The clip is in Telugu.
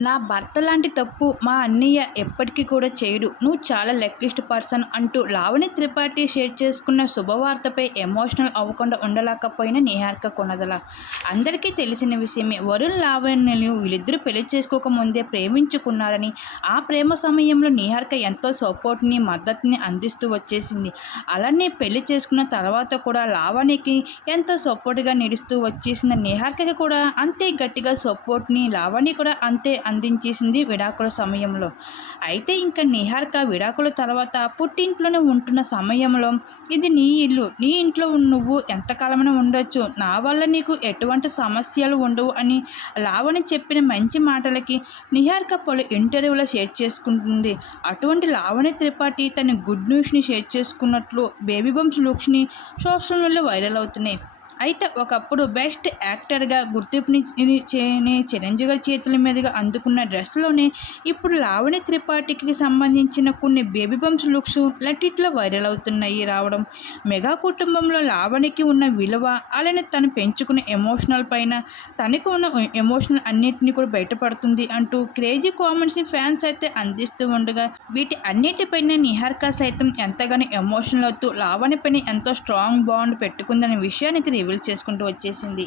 నా భర్త లాంటి తప్పు మా అన్నయ్య ఎప్పటికీ కూడా చేయడు. నువ్వు చాలా లెక్కిస్ట్ పర్సన్ అంటూ లావణి త్రిపాఠి షేర్ చేసుకున్న శుభవార్తపై ఎమోషనల్ అవ్వకుండా ఉండలేకపోయిన నిహారిక కొనదల. అందరికీ తెలిసిన విషయమే వరుణ్ లావణ్యలు వీళ్ళిద్దరూ పెళ్ళి చేసుకోకముందే ప్రేమించుకున్నారని ఆ ప్రేమ సమయంలో నిహారిక ఎంతో సపోర్ట్ని మద్దతుని అందిస్తూ వచ్చేసింది. అలానే పెళ్ళి చేసుకున్న తర్వాత కూడా లావణ్యకి ఎంతో సపోర్ట్గా నిలుస్తూ వచ్చేసిన నిహారికకి కూడా అంతే గట్టిగా సపోర్ట్ని లావణ్య కూడా అంతే అందించేసింది విడాకుల సమయంలో. అయితే ఇంకా నిహారిక విడాకుల తర్వాత పుట్టింట్లోనే ఉంటున్న సమయంలో ఇది నీ ఇల్లు నీ ఇంట్లో నువ్వు ఎంతకాలమైనా ఉండొచ్చు నా వల్ల నీకు ఎటువంటి సమస్యలు ఉండవు అని లావణి చెప్పిన మంచి మాటలకి నిహారిక పలు ఇంటర్వ్యూలో షేర్ చేసుకుంటుంది. అటువంటి లావణి త్రిపాఠి తన గుడ్ న్యూస్ని షేర్ చేసుకున్నట్లు బేబీ బంప్స్ లుక్స్ని సోషల్ మీడియాలో వైరల్ అవుతున్నాయి. అయితే ఒకప్పుడు బెస్ట్ యాక్టర్గా గుర్తింపుని చేయని చిరంజీవి గారి చేతుల మీదుగా అందుకున్న డ్రెస్లోనే ఇప్పుడు లావణ్య త్రిపాఠికి సంబంధించిన కొన్ని బేబీ బంప్స్ లుక్స్ లటిట్లో వైరల్ అవుతున్నాయి రావడం. మెగా కుటుంబంలో లావణ్యకి ఉన్న విలువ అలానే తను పెంచుకున్న ఎమోషనల్ పైన తనకు ఉన్న ఎమోషనల్ అన్నిటిని కూడా బయటపడుతుంది అంటూ క్రేజీ కామెంట్స్ని ఫ్యాన్స్ అయితే అందిస్తూ ఉండగా వీటి అన్నిటిపైన నిహార్క సైతం ఎంతగానో ఎమోషనల్ అవుతూ లావణ్య పైన ఎంతో స్ట్రాంగ్ బాండ్ పెట్టుకుందనే విషయాన్ని రివీల్ చేసుకుంటూ వచ్చేసింది.